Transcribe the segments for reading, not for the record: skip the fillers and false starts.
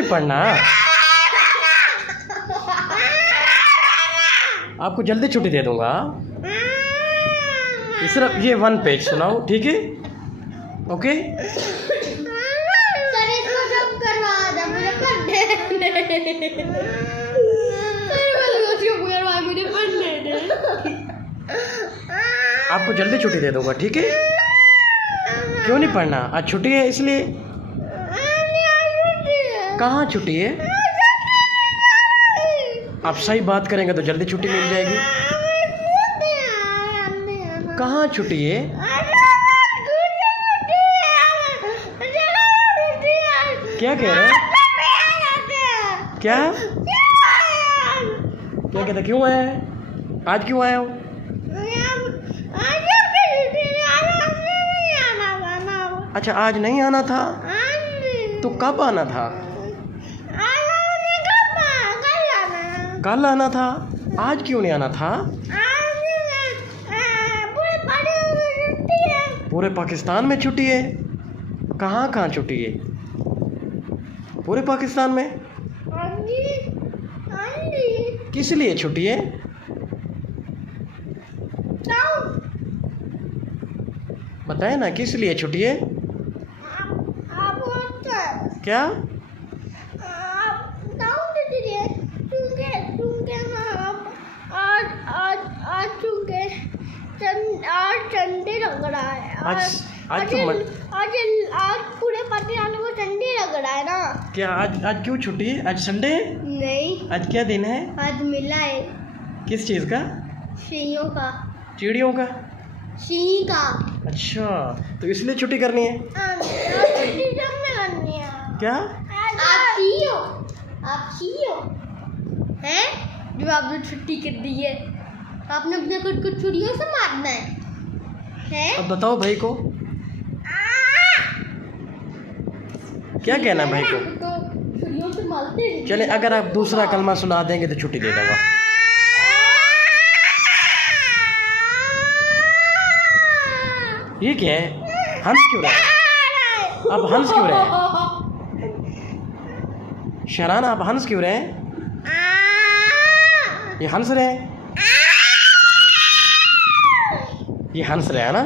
नहीं पढ़ना? आपको जल्दी छुट्टी दे दूंगा। सिर्फ ये 1 पेज सुनाओ, ठीक है? ओके। सर इसको सब करवा दे, मुझे पढ़ने दे। मुझे पढ़ने दे। आपको जल्दी छुट्टी दे दूंगा, ठीक है? क्यों नहीं पढ़ना? आज छुट्टी है इसलिए। कहाँ छुट्टी है? आप सही बात करेंगे तो जल्दी छुट्टी मिल जाएगी। कहाँ छुट्टी है? क्या कह रहे हैं? क्या क्या कहते? क्यों आए? आज क्यों आए हो? अच्छा, आज नहीं आना था तो कब आना था? कल आना था। आज क्यों नहीं आना था? पूरे पाकिस्तान में छुट्टी है। कहाँ कहाँ छुट्टी है? पूरे पाकिस्तान में। किस लिए छुट्टी है? बताए ना, किस लिए छुट्टी है? क्या? आज संडे लग रहा है। आज पूरे पाकिस्तान को संडे लग रहा है ना। क्या आज क्यों छुट्टी है? आज संडे है? नहीं, आज क्या दिन है? आज मिला है। किस चीज़ का? चिड़ियों का। चिड़ियों का? सी का। अच्छा, तो इसलिए छुट्टी करनी है? क्या? आप सीओ हैं? जो आपने छुट्टी कर दी है, आपने अपने खुद को चिड़ियों से मारना है? अब बताओ भाई को, क्या कहना है भाई को? चिड़ियों से मारते हैं। चले, अगर आप दूसरा कलमा सुना देंगे तो छुट्टी दे दूंगा। ये क्या है? हंस क्यों रहे हैं? अब हंस क्यों रहे हैं? शराना, आप हंस क्यों रहे हैं? ये हंस रहे हैं? ये हंस रहे हैं ना?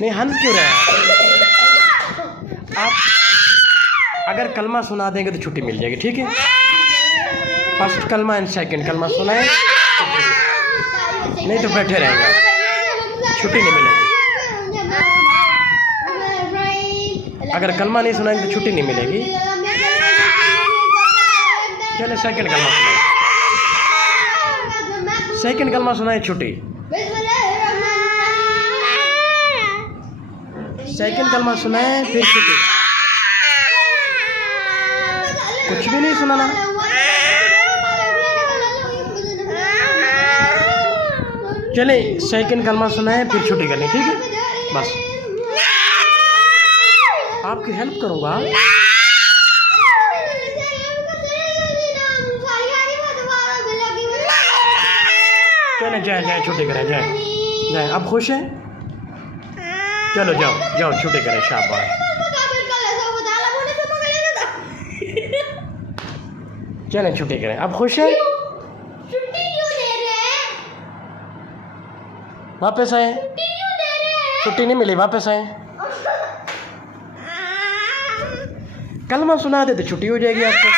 नहीं, हंस क्यों रहे हैं? आप अगर कलमा सुना देंगे तो छुट्टी मिल जाएगी, ठीक है? फर्स्ट कलमा एंड सेकंड कलमा सुनाए, नहीं तो बैठे रहेंगे, छुट्टी नहीं मिलेगी। अगर कलमा नहीं सुनाएंगे तो छुट्टी नहीं मिलेगी। चले, सेकंड कलमा सुनाए, सेकंड कलमा सुनाए, छुट्टी। सेकंड कलमा सुनाए फिर छुट्टी। कुछ भी नहीं सुनाना। चले, सेकंड कलमा सुनाए फिर छुट्टी करनी, ठीक है? बस आपकी हेल्प करूँगा। चले, जाए छुट्टी करें, जाए। आप खुश हैं? चलो जाओ छुट्टी करें, शाबाश। चलें छुट्टी करें। आप खुश हैं? छुट्टी क्यों दे रहे हैं? वापस आए। छुट्टी क्यों दे रहे हैं? छुट्टी नहीं मिली, वापस आए। कलमा सुना दे तो छुट्टी हो जाएगी आपको।